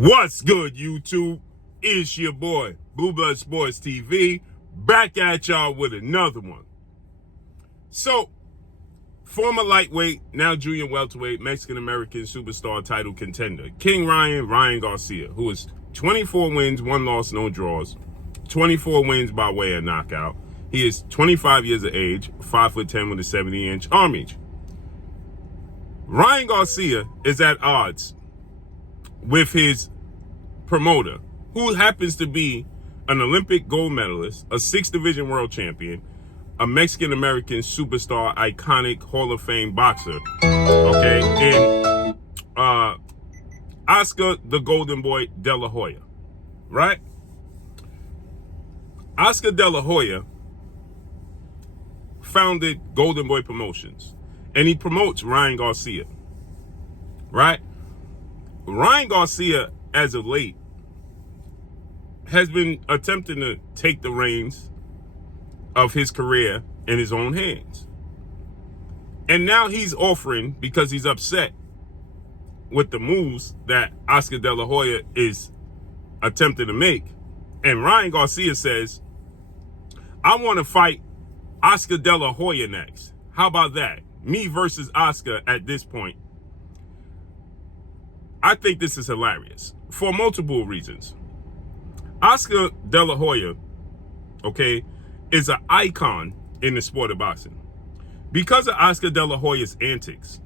What's good, YouTube? It's your boy, Blue Blood Sports TV, back at y'all with another one. So, former lightweight, now junior welterweight, Mexican-American superstar title contender, King Ryan Garcia, who is 24 wins, 1 loss, no draws, 24 wins by way of knockout. He is 25 years of age, 5'10" with a 70-inch arm reach. Ryan Garcia is at odds with his promoter, who happens to be an Olympic gold medalist, a 6th division world champion, a Mexican-American superstar, iconic Hall of Fame boxer, okay, and Oscar the Golden Boy Dela Hoya, right? Oscar Dela Hoya founded Golden Boy Promotions, and he promotes Ryan Garcia, right? Ryan Garcia, as of late, has been attempting to take the reins of his career in his own hands. And now he's offering, because he's upset with the moves that Oscar De La Hoya is attempting to make. And Ryan Garcia says, I want to fight Oscar De La Hoya next. How about that? Me versus Oscar at this point. I think this is hilarious for multiple reasons. Oscar De La Hoya, okay, is an icon in the sport of boxing because of Oscar De La Hoya's antics.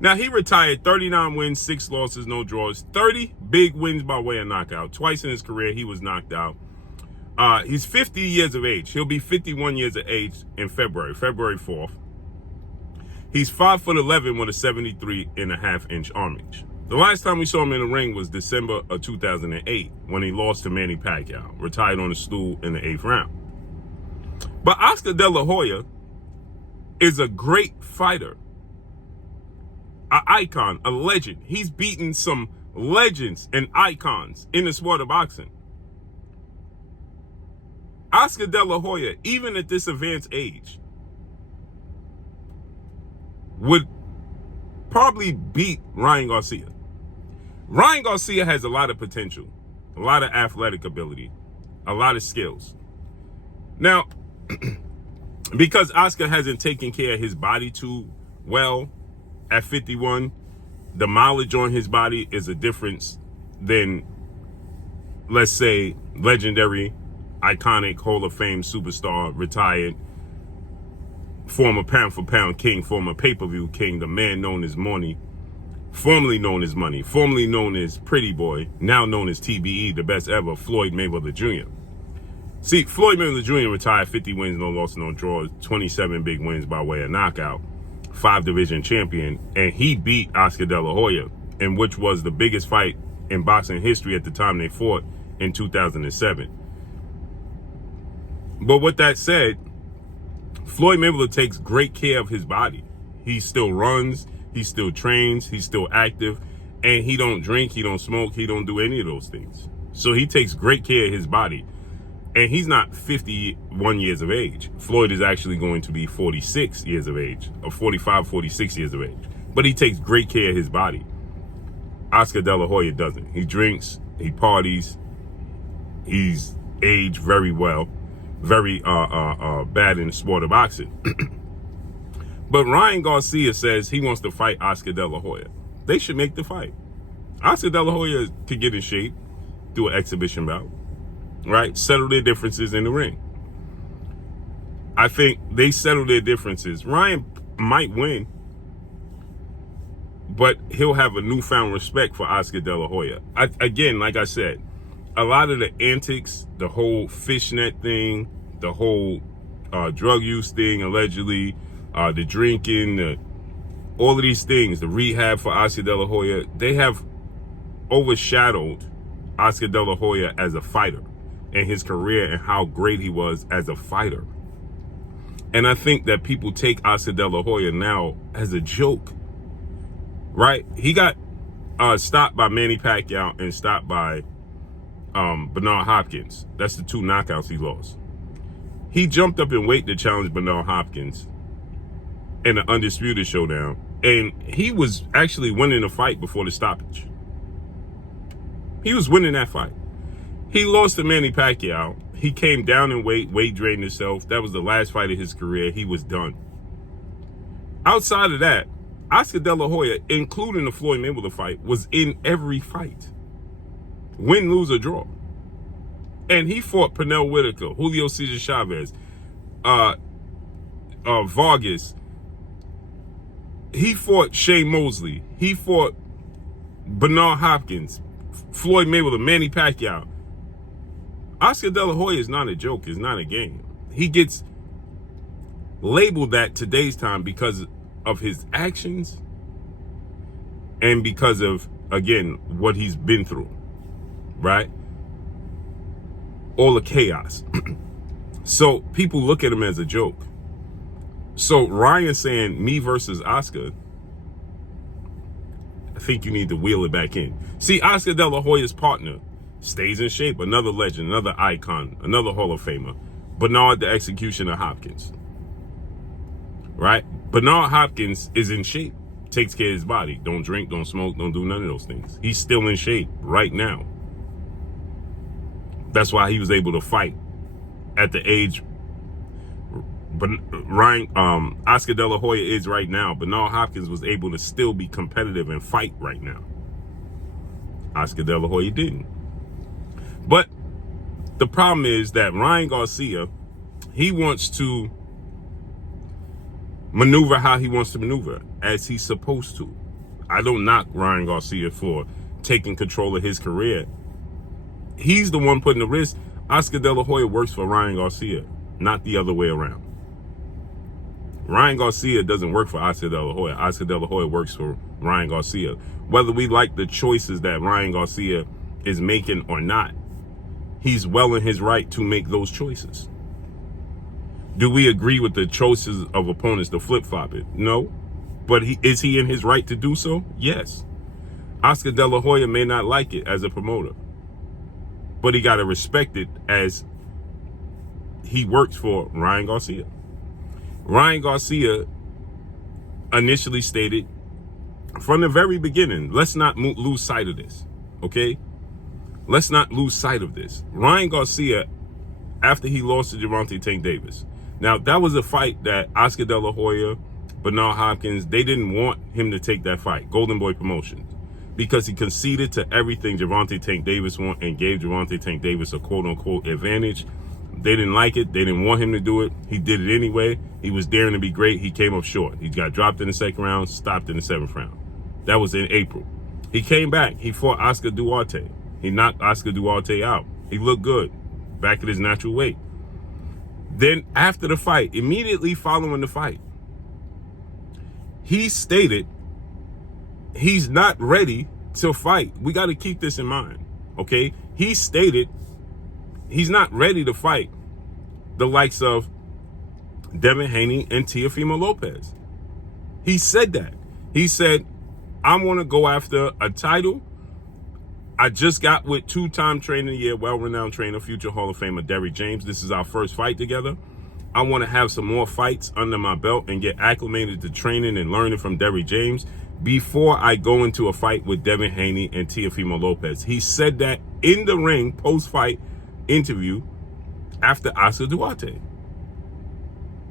Now, he retired 39 wins, 6 losses, no draws, 30 big wins by way of knockout. Twice in his career, he was knocked out. He's 50 years of age. He'll be 51 years of age in February 4th. He's 5'11" with a 73.5-inch arm reach. The last time we saw him in the ring was December of 2008 when he lost to Manny Pacquiao, retired on a stool in the 8th round. But Oscar De La Hoya is a great fighter, an icon, a legend. He's beaten some legends and icons in the sport of boxing. Oscar De La Hoya, even at this advanced age, would probably beat Ryan Garcia. Ryan Garcia has a lot of potential, a lot of athletic ability, a lot of skills. Now, because Oscar hasn't taken care of his body too well at 51, the mileage on his body is a difference than, let's say, legendary, iconic, Hall of Fame superstar, retired, former pound-for-pound king, former pay-per-view king, the man known as Money, formerly known as Money, formerly known as Pretty Boy, now known as TBE, the best ever, Floyd Mayweather Jr. See, Floyd Mayweather Jr. retired 50 wins, no loss, no draws, 27 big wins by way of knockout, 5 division champion, and he beat Oscar De La Hoya, in which was the biggest fight in boxing history at the time they fought in 2007. But with that said, Floyd Mayweather takes great care of his body. He still runs, he still trains, he's still active, and he don't drink, he don't smoke, he don't do any of those things. So he takes great care of his body. And he's not 51 years of age. Floyd is actually going to be 46 years of age, or 45, 46 years of age. But he takes great care of his body. Oscar De La Hoya doesn't. He drinks, he parties, he's aged very well, very bad in the sport of boxing. But Ryan Garcia says he wants to fight Oscar De La Hoya. They should make the fight. Oscar De La Hoya could get in shape, do an exhibition bout, right? Settle their differences in the ring. I think they settle their differences. Ryan might win, but he'll have a newfound respect for Oscar De La Hoya. Again, like I said, a lot of the antics, the whole fishnet thing, the whole drug use thing, allegedly, the drinking, all of these things, the rehab for Oscar De La Hoya, they have overshadowed Oscar De La Hoya as a fighter and his career and how great he was as a fighter. And I think that people take Oscar De La Hoya now as a joke, right? He got stopped by Manny Pacquiao and stopped by Bernard Hopkins. That's the 2 knockouts he lost. He jumped up in weight to challenge Bernard Hopkins in an undisputed showdown, and he was actually winning the fight before the stoppage. He was winning that fight. He lost to Manny Pacquiao. He came down in weight drained himself. That was the last fight of his career. He was done. Outside of that, Oscar De La Hoya, including the Floyd Mayweather fight, was in every fight. Win, lose, or draw. And he fought Pernell Whitaker, Julio Cesar Chavez, Vargas. He fought Shane Mosley. He fought Bernard Hopkins, Floyd Mayweather, Manny Pacquiao. Oscar De La Hoya is not a joke. It's not a game. He gets labeled that today's time because of his actions and because of, again, what he's been through, right? All the chaos. So people look at him as a joke. So Ryan saying me versus Oscar, I think you need to wheel it back in. See, Oscar De La Hoya's partner stays in shape. Another legend, another icon, another Hall of Famer. Bernard the Executioner Hopkins. Right? Bernard Hopkins is in shape. Takes care of his body. Don't drink, don't smoke, don't do none of those things. He's still in shape right now. That's why he was able to fight at the age Oscar De La Hoya is right now. Bernard Hopkins was able to still be competitive and fight right now. Oscar De La Hoya didn't. But the problem is that Ryan Garcia, he wants to maneuver how he wants to maneuver, as he's supposed to. I don't knock Ryan Garcia for taking control of his career. He's the one putting the risk. Oscar De La Hoya works for Ryan Garcia, not the other way around. Ryan Garcia doesn't work for Oscar De La Hoya. Oscar De La Hoya works for Ryan Garcia. Whether we like the choices that Ryan Garcia is making or not, he's well in his right to make those choices. Do we agree with the choices of opponents to flip-flop it? No. But is he in his right to do so? Yes. Oscar De La Hoya may not like it as a promoter, but he got to respect it as he works for Ryan Garcia. Ryan Garcia initially stated from the very beginning, let's not lose sight of this, okay? Let's not lose sight of this. Ryan Garcia, after he lost to Gervonta Tank Davis. Now, that was a fight that Oscar De La Hoya, Bernard Hopkins, they didn't want him to take that fight, Golden Boy Promotions, because he conceded to everything Gervonta Tank Davis wanted and gave Gervonta Tank Davis a quote-unquote advantage. They didn't like it. They didn't want him to do it. He did it anyway. He was daring to be great. He came up short. He got dropped in the second round, stopped in the seventh round. That was in April. He came back. He fought Oscar Duarte. He knocked Oscar Duarte out. He looked good, back at his natural weight. Then after the fight, immediately following the fight, he stated he's not ready to fight. We got to keep this in mind, okay? He stated he's not ready to fight the likes of Devin Haney and Teofimo Lopez. He said that. He said, I want to go after a title. I just got with two-time trainer of the year, well-renowned trainer, future Hall of Famer Derrick James. This is our first fight together. I want to have some more fights under my belt and get acclimated to training and learning from Derrick James before I go into a fight with Devin Haney and Teofimo Lopez. He said that in the ring, post-fight interview after Oscar Duarte.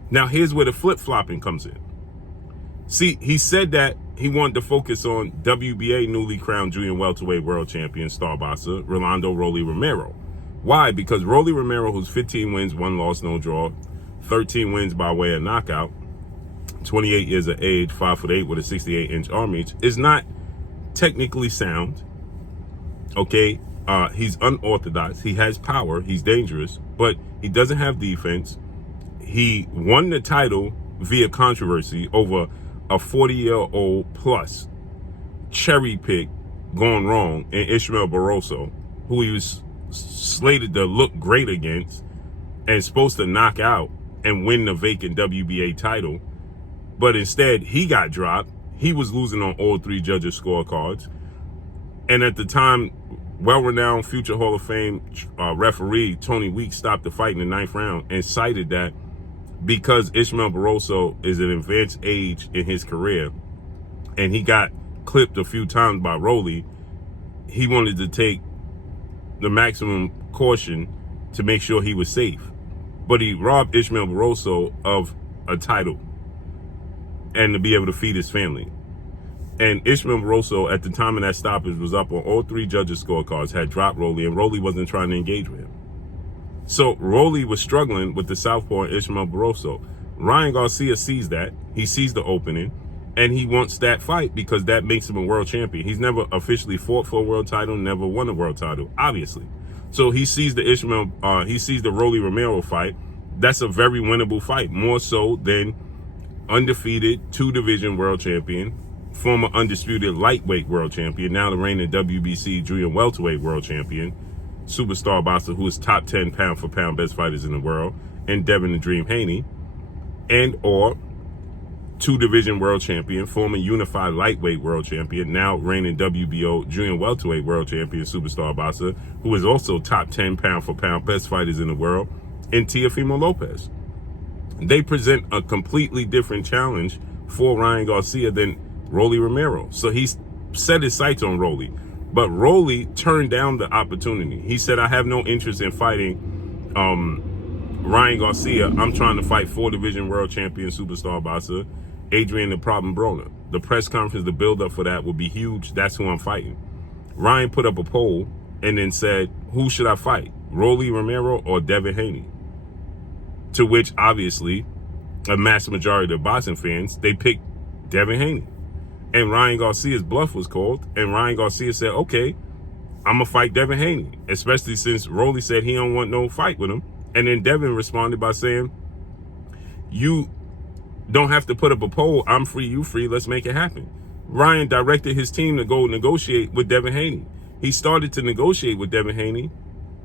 Now, here's where the flip-flopping comes in. See, he said that he wanted to focus on WBA newly crowned junior welterweight world champion star boxer Rolando Rolly Romero. Why? Because Rolly Romero, who's 15 wins, 1 loss, no draw, 13 wins by way of knockout, 28 years of age, 5'8" with a 68-inch arm reach, is not technically sound. Okay, he's unorthodox. He has power. He's dangerous, but he doesn't have defense. He won the title via controversy over a 40-year-old plus cherry pick gone wrong in Ishmael Barroso, who he was slated to look great against and supposed to knock out and win the vacant WBA title. But instead, he got dropped. He was losing on all 3 judges' scorecards. And at the time, well-renowned future Hall of Fame referee Tony Weeks stopped the fight in the 9th round and cited that because Ishmael Barroso is at an advanced age in his career and he got clipped a few times by Rolly, he wanted to take the maximum caution to make sure he was safe. But he robbed Ishmael Barroso of a title and to be able to feed his family. And Ishmael Barroso, at the time of that stoppage, was up on all three judges' scorecards, had dropped Rolly, and Rolly wasn't trying to engage with him. So Rolly was struggling with the southpaw and Ishmael Barroso. Ryan Garcia sees that. He sees the opening, and he wants that fight because that makes him a world champion. He's never officially fought for a world title, never won a world title, obviously. So he sees the Rolly Romero fight. That's a very winnable fight, more so than undefeated two-division world champion, former undisputed lightweight world champion, now the reigning WBC junior welterweight world champion, superstar boxer who is top 10 pound for pound best fighters in the world, and Devin the Dream Haney, and or two-division world champion, former unified lightweight world champion, now reigning WBO junior welterweight world champion, superstar boxer who is also top 10 pound for pound best fighters in the world, and Teofimo Lopez. They present a completely different challenge for Ryan Garcia than Rolly Romero. So he set his sights on Rolly. But Rolly turned down the opportunity. He said, I have no interest in fighting Ryan Garcia. I'm trying to fight four-division world champion superstar boxer Adrian the Problem Broner. The press conference, the build-up for that will be huge. That's who I'm fighting. Ryan put up a poll and then said, who should I fight, Rolly Romero or Devin Haney? To which, obviously, a mass majority of boxing fans, they picked Devin Haney. And Ryan Garcia's bluff was called, and Ryan Garcia said, okay, I'm going to fight Devin Haney, especially since Rolly said he don't want no fight with him. And then Devin responded by saying, you don't have to put up a poll. I'm free, you free. Let's make it happen. Ryan directed his team to go negotiate with Devin Haney. He started to negotiate with Devin Haney.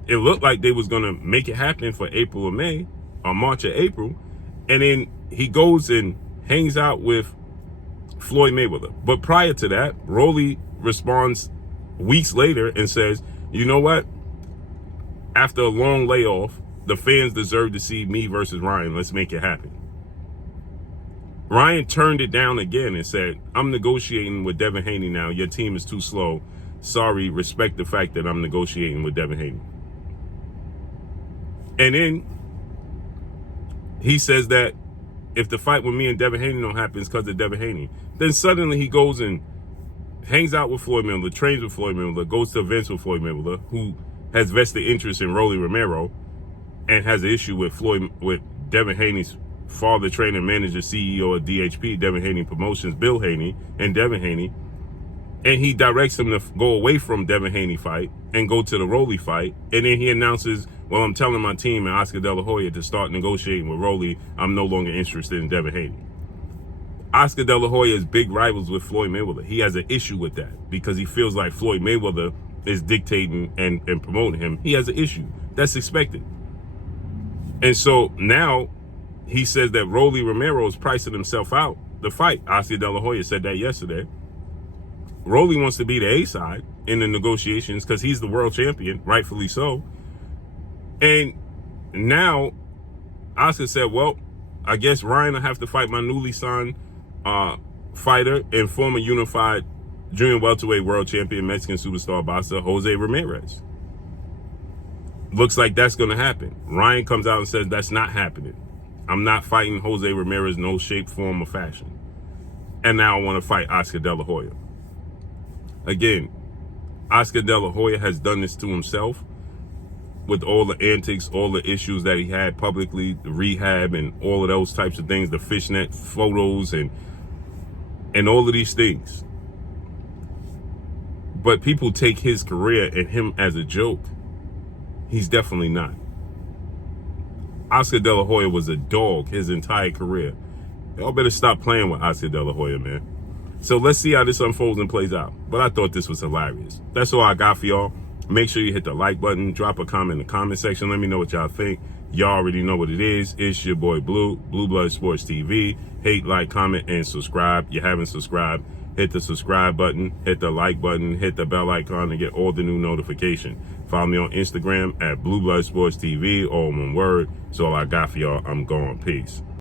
It looked like they was going to make it happen for April or May, or March or April. And then he goes and hangs out with Floyd Mayweather. But prior to that, Rolly responds weeks later and says, you know what? After a long layoff, the fans deserve to see me versus Ryan. Let's make it happen. Ryan turned it down again and said, I'm negotiating with Devin Haney now. Your team is too slow. Sorry, respect the fact that I'm negotiating with Devin Haney. And then he says that if the fight with me and Devin Haney don't happen, it's because of Devin Haney. Then suddenly he goes and hangs out with Floyd Mayweather, trains with Floyd Mayweather, goes to events with Floyd Mayweather, who has vested interest in Rolly Romero and has an issue with Devin Haney's father, trainer, manager, CEO of DHP, Devin Haney Promotions, Bill Haney, and Devin Haney. And he directs him to go away from Devin Haney fight and go to the Rolly fight. And then he announces, well, I'm telling my team and Oscar Dela Hoya to start negotiating with Rolly. I'm no longer interested in Devin Haney. Oscar Dela Hoya is big rivals with Floyd Mayweather. He has an issue with that because he feels like Floyd Mayweather is dictating and promoting him. He has an issue. That's expected. And so now he says that Rolly Romero is pricing himself out the fight. Oscar Dela Hoya said that yesterday. Rolly wants to be the A side in the negotiations because he's the world champion, rightfully so. And now Oscar said, well, I guess Ryan will have to fight my newly signed fighter and former unified junior welterweight world champion, Mexican superstar boxer, Jose Ramirez. Looks like that's going to happen. Ryan comes out and says that's not happening. I'm not fighting Jose Ramirez, no shape, form, or fashion. And now I want to fight Oscar Dela Hoya. Again, Oscar Dela Hoya has done this to himself with all the antics, all the issues that he had publicly, the rehab and all of those types of things, the fishnet photos and all of these things. But people take his career and him as a joke. He's definitely not. Oscar Dela Hoya was a dog his entire career. Y'all better stop playing with Oscar Dela Hoya, man. So let's see how this unfolds and plays out. But I thought this was hilarious. That's all I got for y'all. Make sure you hit the like button. Drop a comment in the comment section. Let me know what y'all think. Y'all already know what it is. It's your boy Blue, Blue Blood Sports TV. Hate, like, comment, and subscribe. You haven't subscribed, hit the subscribe button, hit the like button, hit the bell icon to get all the new notifications. Follow me on Instagram at Blue Blood Sports TV, all one word. That's all I got for y'all. I'm gone. Peace.